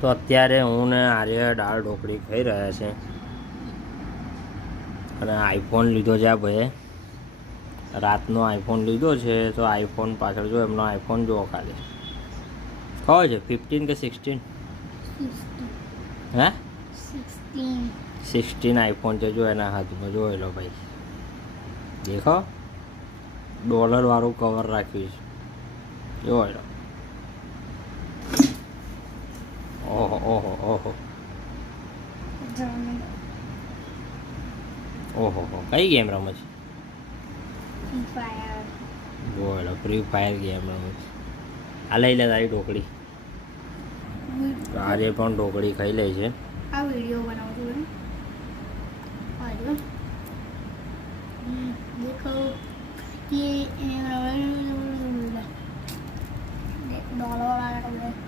તો અત્યારે હું ને આર્ય દાળ ઢોકળી ખાઈ રહ્યા છે અને આઈફોન લીધો છે આ ભાઈએ. રાતનો આઈફોન લીધો છે તો આઈફોન પાછળ જો એમનો આઈફોન જુઓ ખાલી. કયો છે 15 કે 16? 16. હે 16. 16 આઈફોન છે જો એના હાથમાં. જોઈ લો ભાઈ, દેખો $વાળું કવર રાખ્યું છે. જોઈ લો. ઓહો ઓહો ઓહો ઓહો હો. કઈ ગેમ રમે છે? Free Fire. બોલો ફ્રી ફાયર ગેમ રમે છે. આ લઈ લે તારી ઢોકળી. તો આજે પણ ઢોકળી ખાઈ લે છે. આ વિડિયો બનાવું છું આજો देखो ये $1 वाला